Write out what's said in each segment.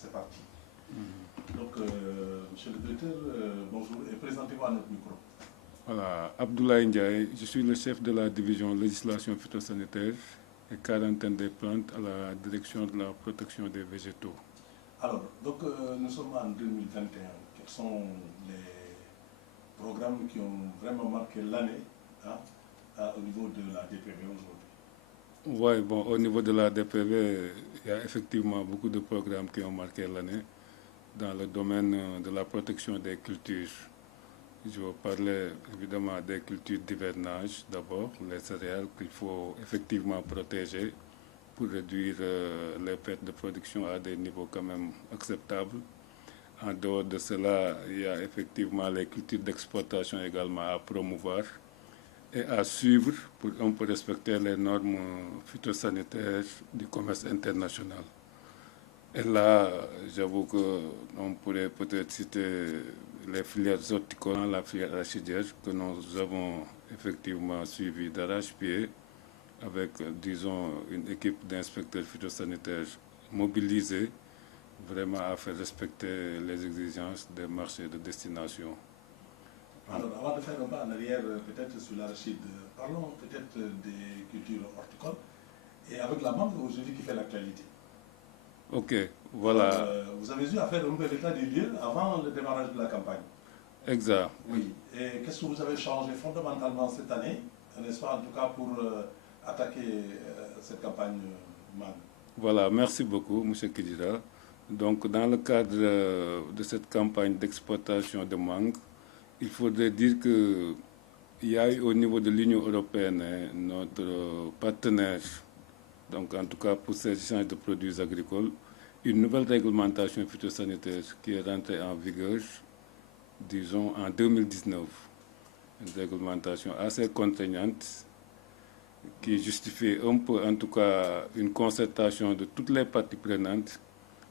c'est parti. Donc, monsieur le directeur, bonjour et présentez-vous à notre micro. Voilà, Abdoulaye Ndiaye, je suis le chef de la division législation phytosanitaire et quarantaine des plantes à la direction de la protection des végétaux. Alors, donc nous sommes en 2021. Quels sont les programmes qui ont vraiment marqué l'année au niveau de la DPV aujourd'hui? Oui, bon, au niveau de la DPV, il y a effectivement beaucoup de programmes qui ont marqué l'année dans le domaine de la protection des cultures. Je veux parler évidemment des cultures d'hivernage d'abord, les céréales qu'il faut effectivement protéger pour réduire les pertes de production à des niveaux quand même acceptables. En dehors de cela, il y a effectivement les cultures d'exportation également à promouvoir et à suivre pour un peu respecter les normes phytosanitaires du commerce international. Et là, j'avoue qu'on pourrait peut-être citer les filières horticoles, la filière arachidière que nous avons effectivement suivi d'arrache-pied avec, disons, une équipe d'inspecteurs phytosanitaires mobilisés vraiment à faire respecter les exigences des marchés de destination. Alors, avant de faire un pas en arrière, peut-être sur l'arachide, parlons peut-être des cultures horticoles et avec la mangue aujourd'hui qui fait l'actualité. Ok, voilà. Vous avez eu à faire un peu l'état des lieux avant le démarrage de la campagne. Exact. Oui. Et qu'est-ce que vous avez changé fondamentalement cette année, n'est-ce pas, en tout cas pour attaquer cette campagne mangue? Voilà, merci beaucoup, M. Kidira. Donc, dans le cadre de cette campagne d'exportation de mangue, il faudrait dire qu'il y a eu au niveau de l'Union européenne notre partenaire, donc en tout cas pour ces échanges de produits agricoles, une nouvelle réglementation phytosanitaire qui est rentrée en vigueur, disons, en 2019. Une réglementation assez contraignante qui justifie un peu, en tout cas, une concertation de toutes les parties prenantes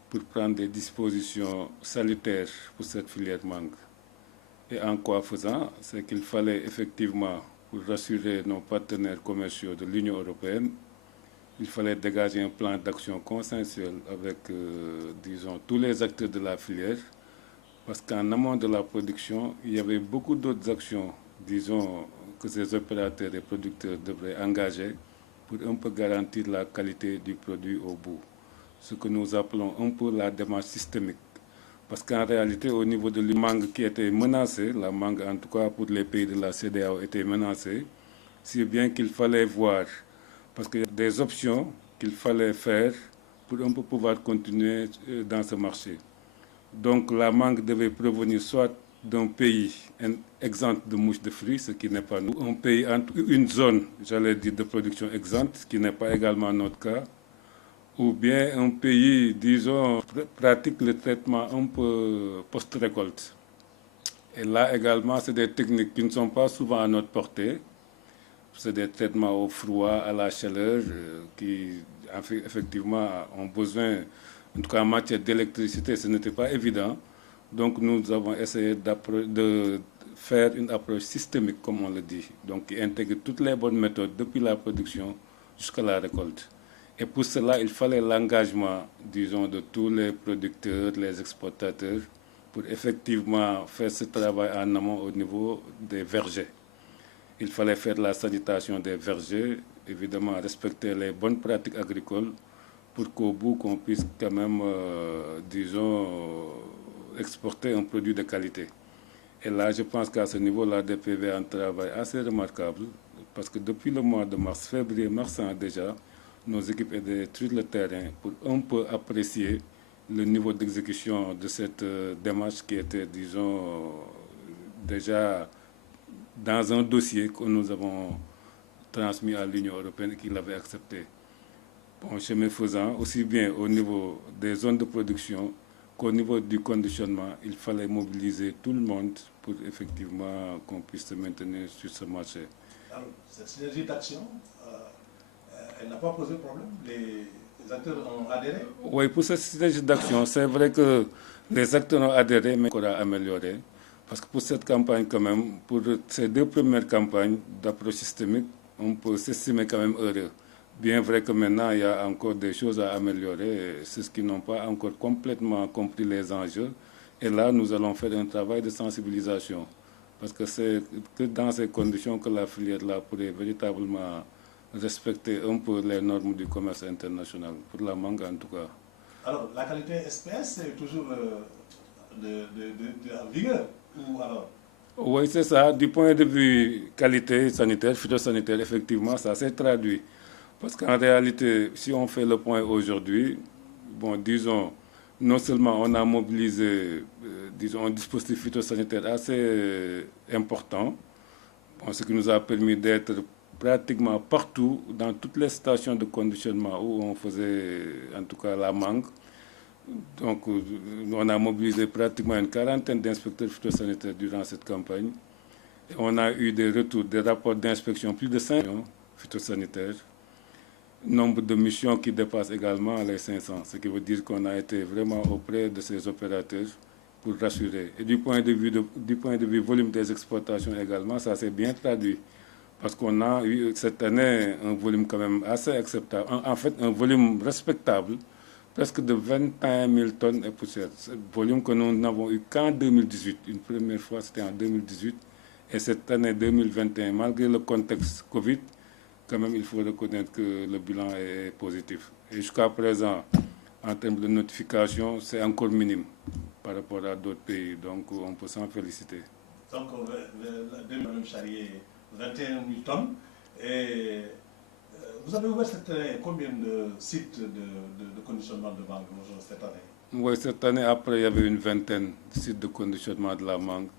pour prendre des dispositions salutaires pour cette filière mangue. Et en quoi faisant, c'est qu'il fallait effectivement, pour rassurer nos partenaires commerciaux de l'Union européenne, il fallait dégager un plan d'action consensuel avec, disons, tous les acteurs de la filière, parce qu'en amont de la production, il y avait beaucoup d'autres actions, disons, que ces opérateurs et producteurs devraient engager pour un peu garantir la qualité du produit au bout. Ce que nous appelons un peu la démarche systémique. Parce qu'en réalité, au niveau de la mangue qui était menacée, la mangue en tout cas pour les pays de la CEDEAO était menacée, si bien qu'il fallait voir, parce qu'il y a des options qu'il fallait faire pour un peu pouvoir continuer dans ce marché. Donc la mangue devait provenir soit d'un pays exempt de mouches de fruits, ce qui n'est pas nous, un pays, une zone, j'allais dire, de production exempte, ce qui n'est pas également notre cas, ou bien un pays, disons, pratique le traitement un peu post-récolte. Et là également, c'est des techniques qui ne sont pas souvent à notre portée. C'est des traitements au froid, à la chaleur, qui effectivement ont besoin, en tout cas en matière d'électricité, ce n'était pas évident. Donc nous avons essayé de faire une approche systémique, comme on le dit, donc qui intègre toutes les bonnes méthodes depuis la production jusqu'à la récolte. Et pour cela, il fallait l'engagement, disons, de tous les producteurs, les exportateurs, pour effectivement faire ce travail en amont au niveau des vergers. Il fallait faire la sanitation des vergers, évidemment respecter les bonnes pratiques agricoles pour qu'au bout, qu'on puisse quand même, disons, exporter un produit de qualité. Et là, je pense qu'à ce niveau, la DPV a un travail assez remarquable, parce que depuis le mois de mars, février, mars déjà, nos équipes étaient sur le terrain pour un peu apprécier le niveau d'exécution de cette démarche qui était, disons, déjà dans un dossier que nous avons transmis à l'Union européenne et qu'il avait accepté. Bon, chemin faisant, aussi bien au niveau des zones de production qu'au niveau du conditionnement, il fallait mobiliser tout le monde pour effectivement qu'on puisse se maintenir sur ce marché. Alors, cette synergie d'action, elle n'a pas posé problème? Les acteurs ont adhéré? Oui, pour cette synergie d'action, c'est vrai que les acteurs ont adhéré, mais qu'on a amélioré. Parce que pour cette campagne, quand même, pour ces deux premières campagnes d'approche systémique, on peut s'estimer quand même heureux. Bien vrai que maintenant, il y a encore des choses à améliorer. C'est ce qui n'ont pas encore complètement compris les enjeux. Et là, nous allons faire un travail de sensibilisation. Parce que c'est que dans ces conditions que la filière-là pourrait véritablement respecter un peu les normes du commerce international, pour la mangue en tout cas. Alors, la qualité SPS, c'est toujours de la vigueur, ou alors? Oui, c'est ça. Du point de vue qualité sanitaire, phytosanitaire, effectivement, ça s'est traduit. Parce qu'en réalité, si on fait le point aujourd'hui, bon, disons, non seulement on a mobilisé, disons, un dispositif phytosanitaire assez important, bon, ce qui nous a permis d'être pratiquement partout, dans toutes les stations de conditionnement où on faisait, en tout cas, la mangue. Donc, on a mobilisé pratiquement une quarantaine d'inspecteurs phytosanitaires durant cette campagne. Et on a eu des retours, des rapports d'inspection, plus de 5 phytosanitaires. Nombre de missions qui dépasse également les 500, ce qui veut dire qu'on a été vraiment auprès de ces opérateurs pour rassurer. Et du point de vue volume des exportations également, ça s'est bien traduit. Parce qu'on a eu cette année un volume quand même assez acceptable, en fait un volume respectable, presque de 21 000 tonnes et poussières. Ce volume que nous n'avons eu qu'en 2018. Une première fois, c'était en 2018. Et cette année 2021, malgré le contexte Covid, quand même, il faut reconnaître que le bilan est positif. Et jusqu'à présent, en termes de notification, c'est encore minime par rapport à d'autres pays. Donc, on peut s'en féliciter. Donc, le même charrier 21 000 tonnes. Et vous avez ouvert cette année combien de sites de conditionnement de mangue cette année? Oui, cette année, après, il y avait une vingtaine de sites de conditionnement de la mangue.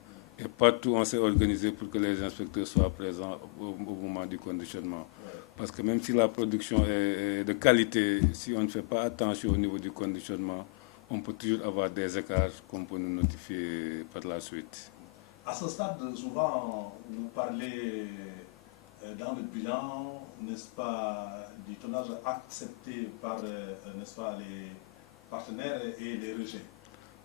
Et partout, on s'est organisé pour que les inspecteurs soient présents au moment du conditionnement. Ouais. Parce que même si la production est de qualité, si on ne fait pas attention au niveau du conditionnement, on peut toujours avoir des écarts qu'on peut nous notifier par la suite. À ce stade, souvent, vous parlez dans le bilan, n'est-ce pas, du tonnage accepté par, n'est-ce pas, les partenaires et les rejets.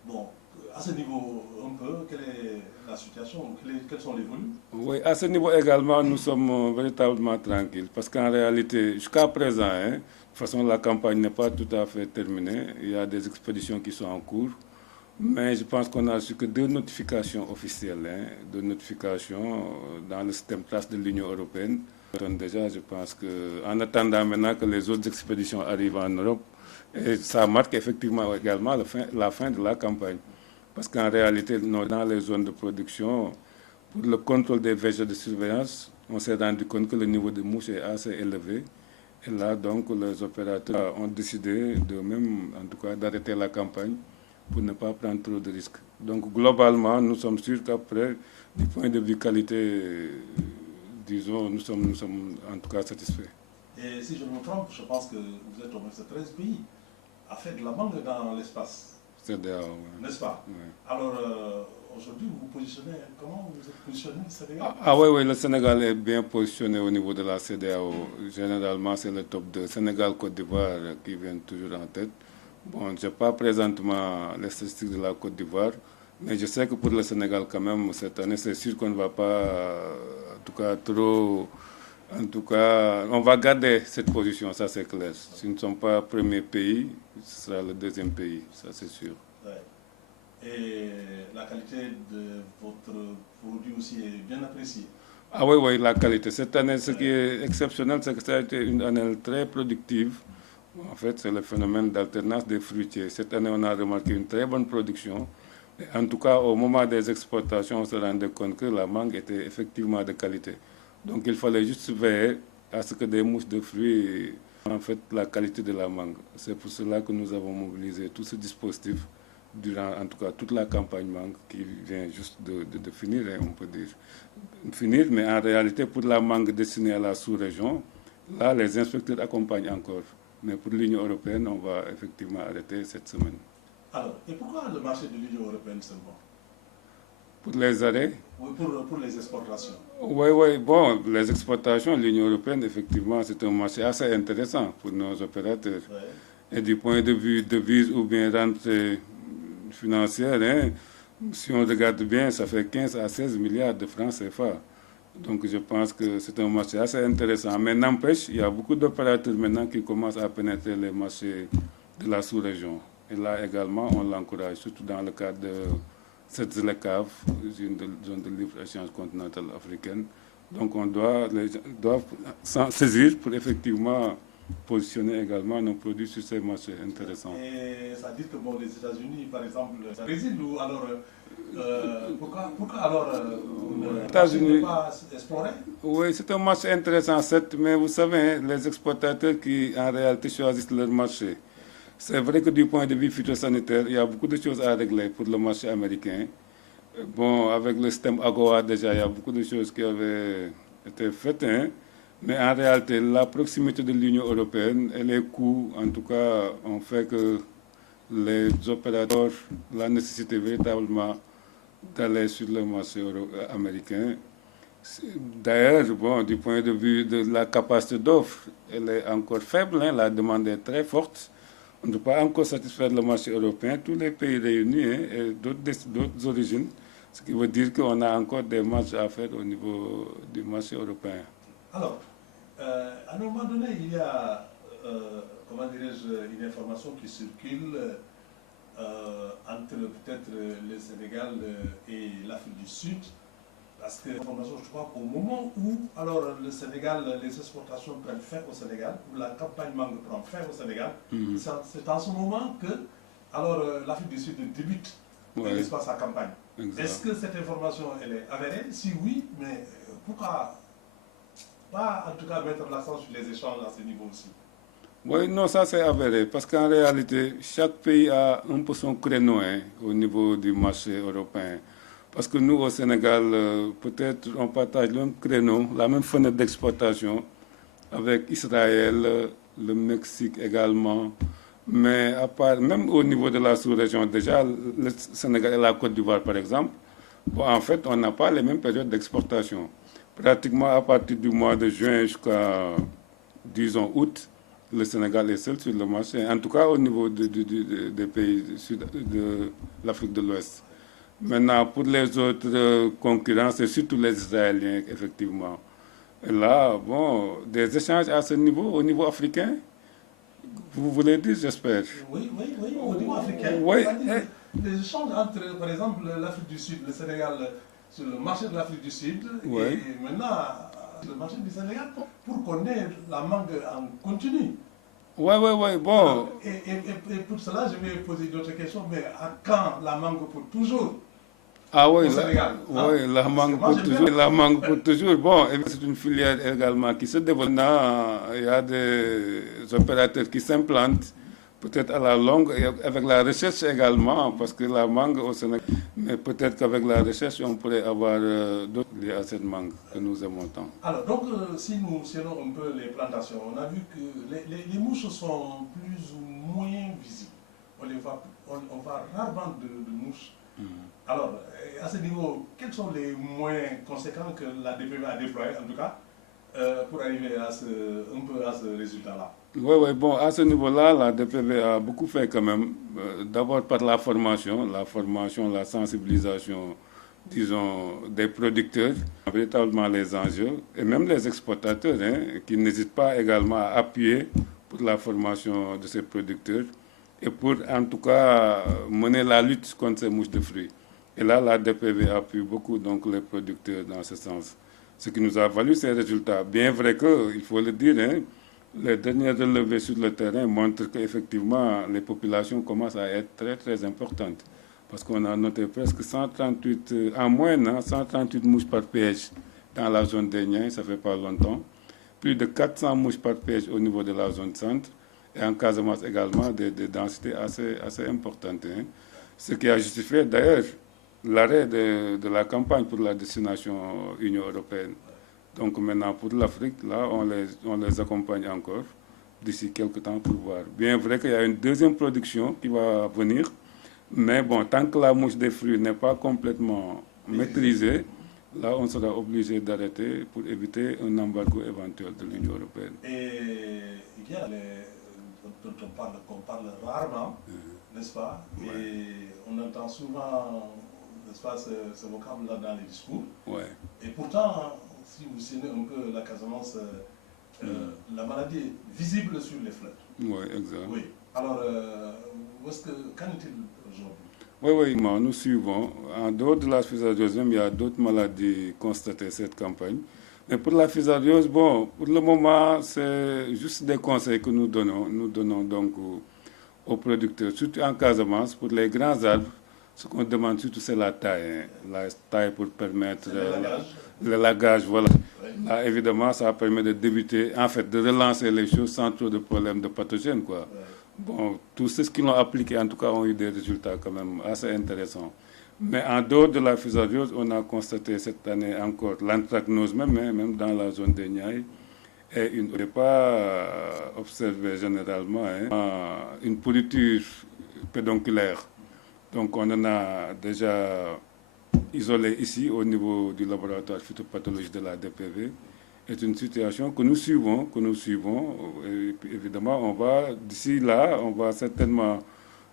Bon, à ce niveau, un peu, quelle est la situation, quels sont les volumes? Oui, à ce niveau également, nous sommes véritablement tranquilles. Parce qu'en réalité, jusqu'à présent, de toute façon, la campagne n'est pas tout à fait terminée. Il y a des expéditions qui sont en cours. Mais je pense qu'on a reçu que 2 notifications officielles, deux notifications dans le système trace de l'Union européenne. Déjà, je pense qu'en attendant maintenant que les autres expéditions arrivent en Europe, et ça marque effectivement également la fin de la campagne. Parce qu'en réalité, dans les zones de production, pour le contrôle des végétaux de surveillance, on s'est rendu compte que le niveau de mouche est assez élevé. Et là, donc, les opérateurs ont décidé de même, en tout cas, d'arrêter la campagne pour ne pas prendre trop de risques. Donc, globalement, nous sommes sûrs qu'après, du point de vue qualité, disons, nous sommes en tout cas satisfaits. Et si je me trompe, je pense que vous êtes au moins 13 pays à faire de la mangue dans l'espace. CEDEAO, ouais. N'est-ce pas? Ouais. Alors, aujourd'hui, vous vous positionnez, comment vous êtes positionné, Sénégal? Oui, le Sénégal est bien positionné au niveau de la CEDEAO. Généralement, c'est le top 2. Sénégal, Côte d'Ivoire qui viennent toujours en tête. Bon, je n'ai pas présentement les statistiques de la Côte d'Ivoire, mais je sais que pour le Sénégal, quand même, cette année, c'est sûr qu'on ne va pas, en tout cas, trop. En tout cas, on va garder cette position, ça c'est clair. Si nous ne sommes pas premier pays, ce sera le deuxième pays, ça c'est sûr. Ouais. Et la qualité de votre produit aussi est bien appréciée. Ah oui, la qualité. Cette année, ce qui est exceptionnel, c'est que ça a été une année très productive. En fait, c'est le phénomène d'alternance des fruitiers. Cette année, on a remarqué une très bonne production. Et en tout cas, au moment des exportations, on se rendait compte que la mangue était effectivement de qualité. Donc, il fallait juste veiller à ce que des mousses de fruits, en fait, la qualité de la mangue. C'est pour cela que nous avons mobilisé tout ce dispositif durant, en tout cas, toute la campagne mangue qui vient juste de finir, on peut dire. Finir, mais en réalité, pour la mangue destinée à la sous-région, là, les inspecteurs accompagnent encore. Mais pour l'Union européenne, on va effectivement arrêter cette semaine. Alors, et pourquoi le marché de l'Union européenne seulement? Pour les arrêts? Oui, pour les exportations. Oui, bon, les exportations, l'Union européenne, effectivement, c'est un marché assez intéressant pour nos opérateurs. Ouais. Et du point de vue devise ou bien rentrée financière, si on regarde bien, ça fait 15 à 16 milliards de francs CFA. Donc je pense que c'est un marché assez intéressant. Mais n'empêche, il y a beaucoup d'opérateurs maintenant qui commencent à pénétrer les marchés de la sous-région. Et là également, on l'encourage, surtout dans le cadre de cette ZLECAf, zone de libre-échange continentale africaine. Donc les gens doivent s'en saisir pour effectivement positionner également nos produits sur ces marchés intéressants. Et ça dit que bon, les États-Unis, par exemple, ça réside ou alors pourquoi alors vous ne pas explorer? Oui, c'est un marché intéressant, certes, mais vous savez, les exportateurs qui en réalité choisissent leur marché. C'est vrai que du point de vue phytosanitaire, il y a beaucoup de choses à régler pour le marché américain. Bon, avec le système AGOA déjà, il y a beaucoup de choses qui avaient été faites, hein. Mais en réalité, la proximité de l'Union européenne et les coûts, en tout cas, ont fait que les opérateurs, la nécessité véritablement d'aller sur le marché américain. D'ailleurs, bon, du point de vue de la capacité d'offre, elle est encore faible, hein, la demande est très forte. On ne peut pas encore satisfaire le marché européen, tous les pays réunis, hein, et d'autres origines, ce qui veut dire qu'on a encore des marges à faire au niveau du marché européen. Alors, à un moment donné, il y a, comment dirais-je, une information qui circule entre peut-être le Sénégal et l'Afrique du Sud, parce que l'information, je crois qu'au moment où alors le Sénégal, les exportations prennent fin au Sénégal, où la campagne mangue prend fin au Sénégal, c'est en ce moment que alors l'Afrique du Sud débute, n'est-ce pas, sa campagne. Est-ce que cette information elle est avérée? Si oui, mais pourquoi pas en tout cas mettre l'accent sur les échanges à ce niveau aussi? Oui, non, ça c'est avéré, parce qu'en réalité, chaque pays a un peu son créneau, hein, au niveau du marché européen. Parce que nous, au Sénégal, peut-être on partage le même créneau, la même fenêtre d'exportation avec Israël, le Mexique également. Mais à part, même au niveau de la sous-région, déjà, le Sénégal et la Côte d'Ivoire, par exemple, bon, en fait, on n'a pas les mêmes périodes d'exportation. Pratiquement à partir du mois de juin jusqu'à, disons, août, le Sénégal est seul sur le marché, en tout cas au niveau des pays de l'Afrique de l'Ouest. Maintenant, pour les autres concurrents, c'est surtout les Israéliens, effectivement. Et là, bon, des échanges à ce niveau, au niveau africain, vous voulez dire, j'espère. Oui, au niveau africain. Oui. Les échanges entre, par exemple, l'Afrique du Sud, le Sénégal, sur le marché de l'Afrique du Sud, et maintenant, le marché du Sénégal, pour qu'on ait la mangue en continu. Oui, bon. Alors, et pour cela, je vais poser d'autres questions, mais à quand la mangue pour toujours? Ah oui, au Sénégal, oui, la mangue pour toujours. La mangue pour toujours. Bon, c'est une filière également qui se développe. Il y a des opérateurs qui s'implantent, peut-être à la longue, et avec la recherche également, parce que la mangue au Sénégal, mais peut-être qu'avec la recherche, on pourrait avoir d'autres liés à cette mangue que nous aimons tant. Alors, donc, si nous serons un peu les plantations, on a vu que les mouches sont plus ou moins visibles. On voit rarement de mouches. Alors, à ce niveau, quels sont les moyens conséquents que la DPV a déployés, en tout cas, pour arriver à un peu à ce résultat-là? Oui, bon, à ce niveau-là, la DPV a beaucoup fait quand même. D'abord par la formation, la sensibilisation, disons, des producteurs, véritablement les enjeux, et même les exportateurs, hein, qui n'hésitent pas également à appuyer pour la formation de ces producteurs et pour, en tout cas, mener la lutte contre ces mouches de fruits. Et là, la DPV appuie beaucoup donc, les producteurs dans ce sens. Ce qui nous a valu ces résultats. Bien vrai qu'il faut le dire, hein, les dernières relevées sur le terrain montrent qu'effectivement, les populations commencent à être très, très importantes. Parce qu'on a noté presque 138, en moyenne, 138 mouches par piège dans la zone des Niayes, ça fait pas longtemps. Plus de 400 mouches par piège au niveau de la zone centre. Et en Casamance également, des densités assez importantes. Hein. Ce qui a justifié d'ailleurs l'arrêt de la campagne pour la destination Union européenne. Donc maintenant, pour l'Afrique, là, on les accompagne encore d'ici quelques temps pour voir. Bien vrai qu'il y a une deuxième production qui va venir, mais bon, tant que la mouche des fruits n'est pas complètement maîtrisée, là, on sera obligé d'arrêter pour éviter un embargo éventuel de l'Union européenne. Et il y a dont qu'on parle rarement, n'est-ce pas? Ouais. Et on entend souvent, n'est-ce pas, ce vocable-là dans les discours. Ouais. Et pourtant, si vous signez un peu la Casamance, la maladie est visible sur les fleurs. Oui, exact. Oui. Alors, qu'en est-il aujourd'hui? Oui, oui, nous suivons. En dehors de la fusariose, il y a d'autres maladies constatées cette campagne. Mais pour la fusariose, bon, pour le moment, c'est juste des conseils que nous donnons. Nous donnons donc aux producteurs, surtout en Casamance, pour les grands arbres. Ce qu'on demande surtout, c'est la taille. La taille pour permettre le lagage. Voilà. Oui. Là, évidemment, ça permet de débuter, en fait, de relancer les choses sans trop de problèmes de pathogènes, quoi. Oui. Bon, tous ceux qui l'ont appliqué, en tout cas, ont eu des résultats quand même assez intéressants. Mais en dehors de la fusariose, on a constaté cette année encore l'anthracnose, même dans la zone des Niayes. Et il n'est pas observé généralement une pourriture pédonculaire. Donc on en a déjà isolé ici au niveau du laboratoire phytopathologie de la DPV. C'est une situation que nous suivons. Et puis, évidemment, d'ici là, on va certainement,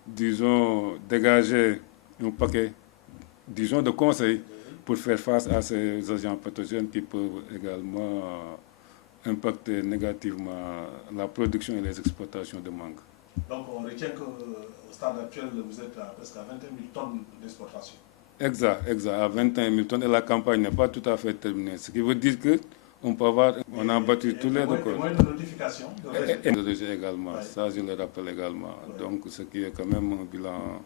disons, dégager un paquet, disons, de conseils pour faire face à ces agents pathogènes qui peuvent également impacter négativement la production et les exploitations de mangue. Donc on retient qu'au stade actuel, vous êtes à presque à 21 000 tonnes d'exportation. Exact, à 21 000 tonnes et la campagne n'est pas tout à fait terminée. Ce qui veut dire qu'on a battu tous les records. Et moins de notification de rejet. Et de rejet également, Ouais. ça je le rappelle également. Ouais. Donc ce qui est quand même un bilan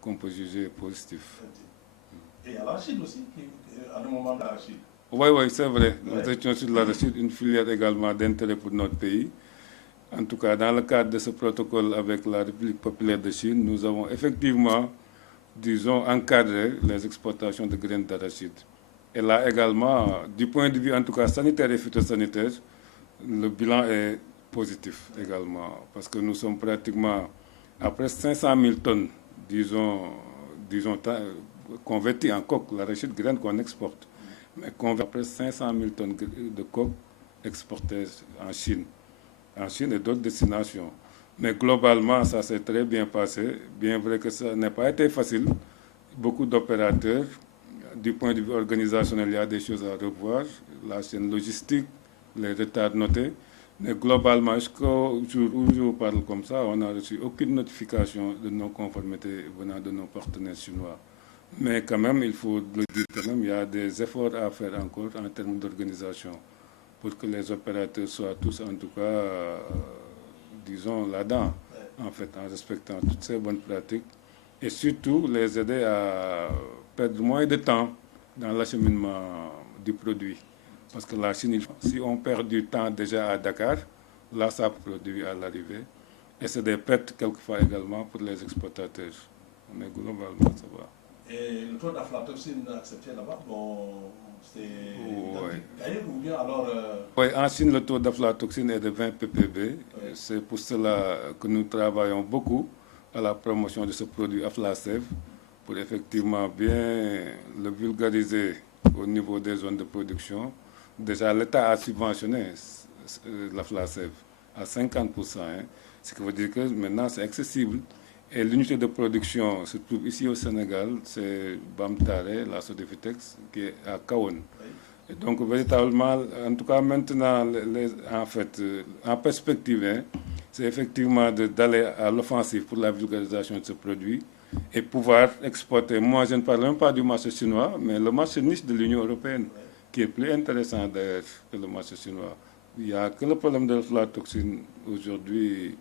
qu'on peut juger positif. Et à l'arachide aussi, à un moment de l'arachide. Oui, c'est vrai. Nous Ouais. étions sur l'arachide, une filière également d'intérêt pour notre pays. En tout cas, dans le cadre de ce protocole avec la République populaire de Chine, nous avons effectivement, disons, encadré les exportations de graines d'arachide. Et là également, du point de vue en tout cas sanitaire et phytosanitaire, le bilan est positif également. Parce que nous sommes pratiquement à presque 500 000 tonnes, disons converties en coque, l'arachide graine qu'on exporte. Mais converties à presque 500 000 tonnes de coque exportées en Chine et d'autres destinations. Mais globalement, ça s'est très bien passé, bien vrai que ça n'a pas été facile. Beaucoup d'opérateurs, du point de vue organisationnel, il y a des choses à revoir, la chaîne logistique, les retards notés. Mais globalement, jusqu'au jour où je vous parle comme ça, on n'a reçu aucune notification de non-conformité venant de nos partenaires chinois. Mais quand même, il faut le dire quand même, il y a des efforts à faire encore en termes d'organisation pour que les opérateurs soient tous, en tout cas, disons, là-dedans, en fait, en respectant toutes ces bonnes pratiques, et surtout les aider à perdre moins de temps dans l'acheminement du produit. Parce que la Chine, si on perd du temps déjà à Dakar, là, ça produit à l'arrivée. Et c'est des pertes quelquefois également pour les exportateurs. Mais globalement, ça va. Et le taux d'aflatoxine accepté là-bas, bon, c'est Ouais. d'ailleurs ou bien alors... Oui, en Chine, le taux d'aflatoxine est de 20 ppb. Oui. C'est pour cela que nous travaillons beaucoup à la promotion de ce produit Aflasev pour effectivement bien le vulgariser au niveau des zones de production. Déjà, l'État a subventionné l'Aflasev à 50%, hein, ce qui veut dire que maintenant c'est accessible. Et l'unité de production se trouve ici au Sénégal, c'est Bamtare, la Sodefitex, qui est à Kaon. Et donc, véritablement, en tout cas maintenant, en perspective, hein, c'est effectivement d'aller à l'offensive pour la vulgarisation de ce produit et pouvoir exporter. Moi, je ne parle même pas du marché chinois, mais le marché niche de l'Union européenne, qui est plus intéressant d'ailleurs que le marché chinois. Il n'y a que le problème de la toxine aujourd'hui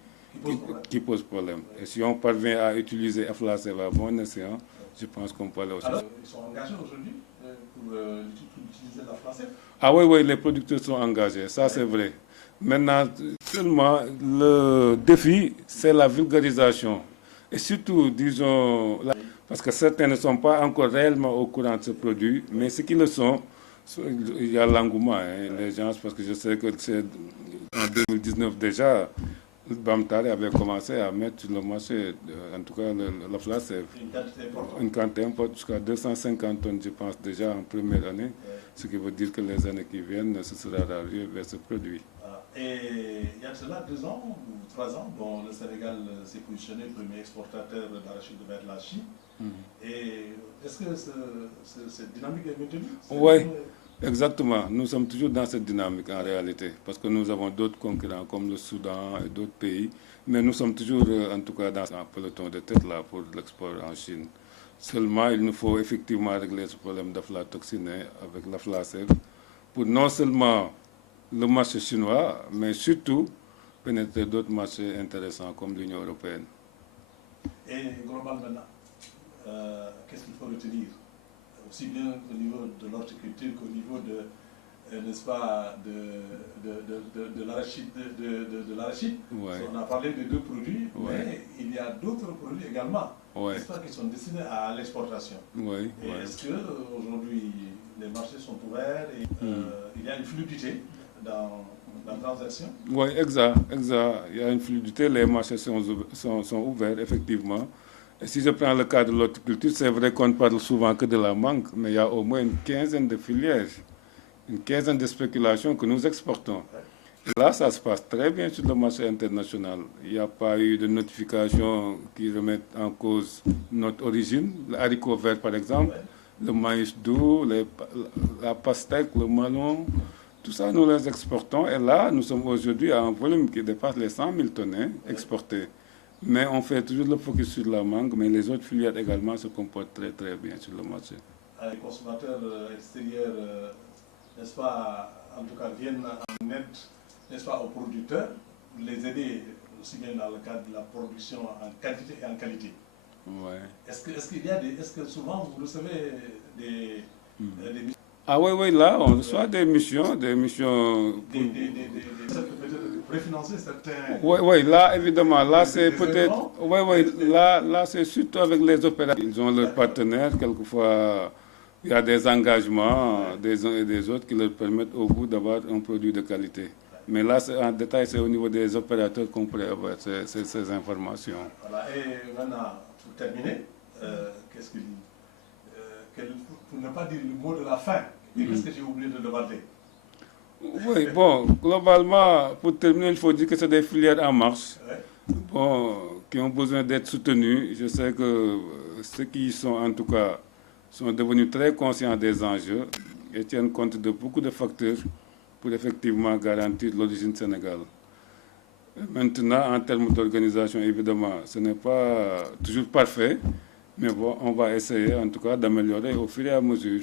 qui pose problème. Et si on parvient à utiliser Aflasev à bon escient, je pense qu'on peut aller aussi. Alors, ils sont engagés aujourd'hui pour utiliser l'Aflasev? Ah oui, les producteurs sont engagés, ça c'est vrai. Maintenant, seulement, le défi, c'est la vulgarisation. Et surtout, disons, parce que certains ne sont pas encore réellement au courant de ce produit, mais ceux qui le sont, il y a l'engouement, hein, les gens, parce que je sais que c'est en 2019 déjà, Bamtare avait commencé à mettre sur le marché, en tout cas, l'Aflasev. Une quantité importante, jusqu'à 250 tonnes, je pense, déjà en première année. Ce qui veut dire que les années qui viennent, ce sera rarieux vers ce produit. Et il y a cela 2 ans ou 3 ans, bon, le Sénégal s'est positionné premier exportateur d'arachide vers la Chine. Et est-ce que cette dynamique est maintenue? Exactement, nous sommes toujours dans cette dynamique en réalité, parce que nous avons d'autres concurrents comme le Soudan et d'autres pays, mais nous sommes toujours en tout cas dans un peloton de tête là pour l'export en Chine. Seulement, il nous faut effectivement régler ce problème d'aflatoxine avec l'aflacel pour non seulement le marché chinois, mais surtout pénétrer d'autres marchés intéressants comme l'Union européenne. Et globalement, qu'est-ce qu'il faut retenir aussi bien au niveau de l'horticulture qu'au niveau de, n'est-ce pas, de l'arachide. De l'arachide. Ouais. On a parlé de deux produits, Ouais. mais il y a d'autres produits également, Ouais. n'est-ce pas, qui sont destinés à l'exportation. Oui, Et ouais. est-ce qu'aujourd'hui, les marchés sont ouverts et il y a une fluidité dans la transaction? Oui, exact, exact. Il y a une fluidité, les marchés sont ouverts, effectivement. Et si je prends le cas de l'horticulture, c'est vrai qu'on ne parle souvent que de la mangue, mais il y a au moins une quinzaine de filières, une quinzaine de spéculations que nous exportons. Et là, ça se passe très bien sur le marché international. Il n'y a pas eu de notification qui remettent en cause notre origine. Le haricot vert, par exemple, le maïs doux, la pastèque, le melon, tout ça, nous les exportons. Et là, nous sommes aujourd'hui à un volume qui dépasse les 100 000 tonnes exportées. Mais on fait toujours le focus sur la mangue, mais les autres filières également se comportent très très bien sur le marché. Les consommateurs extérieurs, n'est-ce pas, en tout cas, viennent en aide, n'est-ce pas, aux producteurs, les aider aussi bien dans le cadre de la production en quantité et en qualité. Ouais. Est-ce que souvent vous recevez des missions? Ah oui, oui, là, on reçoit des missions pour préfinancer certains. Oui, oui, là, évidemment, là, c'est peut-être. Oui, oui, là, c'est surtout avec les opérateurs. Ils ont leurs partenaires, quelquefois, il y a des engagements des uns et des autres qui leur permettent au bout d'avoir un produit de qualité. Mais là, en détail, c'est au niveau des opérateurs qu'on pourrait avoir ces informations. Voilà, et maintenant, pour terminer, qu'est-ce qu'il dit pour ne pas dire le mot de la fin, qu'est-ce que j'ai oublié de demander? Oui, bon, globalement, pour terminer, il faut dire que c'est des filières en marche, bon, qui ont besoin d'être soutenues. Je sais que ceux qui y sont, en tout cas, sont devenus très conscients des enjeux et tiennent compte de beaucoup de facteurs pour effectivement garantir l'origine Sénégal. Maintenant, en termes d'organisation, évidemment, ce n'est pas toujours parfait, mais bon, on va essayer en tout cas d'améliorer au fur et à mesure.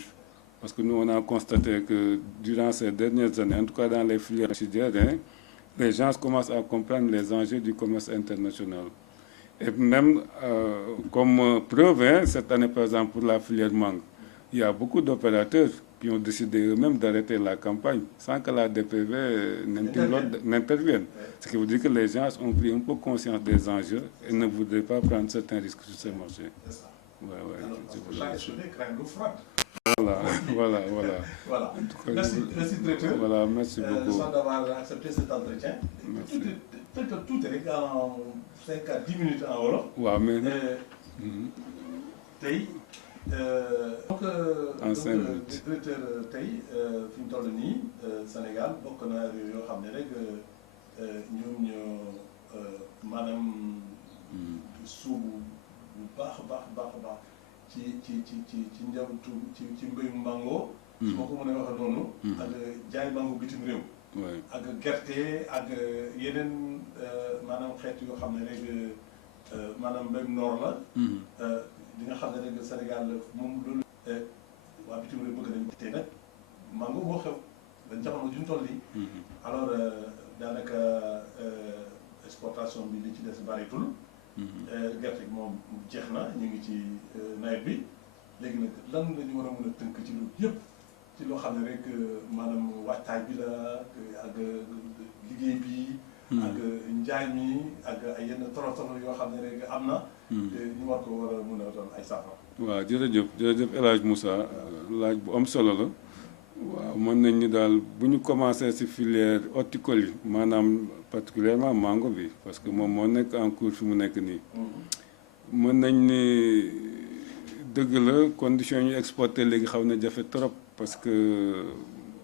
Parce que nous, on a constaté que durant ces dernières années, en tout cas dans les filières arachidières, les gens commencent à comprendre les enjeux du commerce international. Et même comme preuve, cette année par exemple pour la filière mangue, il y a beaucoup d'opérateurs qui ont décidé eux-mêmes d'arrêter la campagne sans que la DPV n'intervienne. Ce qui veut dire que les gens ont pris un peu conscience des enjeux et ne voudraient pas prendre certains risques sur ces marchés. C'est ça. Ouais, ouais, Alors, chaque étonné craint l'eau froide. Voilà. Voilà. Cas, Merci, directeur. Voilà, merci beaucoup. D'avoir accepté cet entretien. Merci. Tout est en 5 à 10 minutes en Wolof. Ouais, mais... Tey, donc, En 5 minutes. directeur tey fi mu toll nii Sénégal bokk na réew yoo xam ne rek ñoom ñoo maanaam suubu bu baax ci njabootu ci mbéyum mango. su ma ko mënee waxee noonu. ak jaay mango bitim réew. ak gerte ak yeneen maanaam xeet yoo xam ne rek maanaam mbéyum noor la. di nga xam ne rek Sénégal moom loolu. waa bitim réew bëgg nañ te nag mango moo xew dañ jamono juñ toll nii. alors daanaka exportation bi li ci des bareetul. gerte gi moom jeex na ñu ngi ci nawet bi léegi nag lan la ñu war a mën a tënk ci loolu yëpp ci loo xam ne rek maanaam waajtaay bi la ak liggéey bi. ak njaay mi ak ay yenn tolof yoo xam ne rek am na. te ñu war ko war a mën a doon ay saafara. waaw jërëjëf El Hadj Moussa laaj bu am solo la. waaw mën nañ ni daal bu ñu commencé ci filière horticole yi maanaam particulièrement mango bi parce que moom moo nekk en cours fi mu nekk nii. mën nañ ni dëgg la conditions yi ñu exporté léegi xaw na jafe trop parce que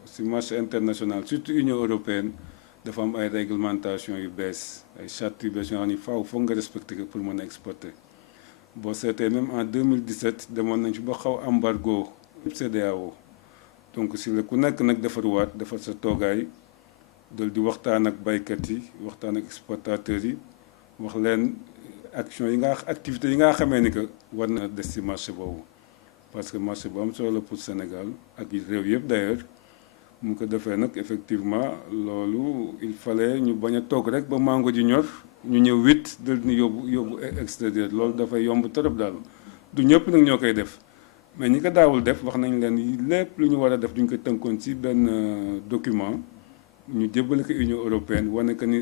ci marché international surtout Union européenne dafa am ay réglementation yu bees ay chartes yu bees yoo xam ni foog nga respecté ko pour mën a exporter. boo seetee même en 2017 demoon nañ fi ba xaw embargo CEDEAO donc si la ku nekk nag defarwaat defar sa toogaay dal di waxtaan ak baykat yi waxtaan ak exportateurs yi wax leen action yi nga activités yi nga xamee ni que war na des ci marché boobu parce que marché bu am solo la pour Sénégal ak réew yëpp d'ailleurs mu ko defee nag effectivement loolu il fallait ñu bañ a toog rek ba mango ji ñor ñu ñëw witt dal ni yóbbu extérieur loolu dafay yomb trop daal du ñëpp nag ñoo koy def mais ñi ko daawul def wax nañ leen lépp lu ñu war a def duñ ko tënkoon ci benn document ñu jébbale ko Union européenne wane que ni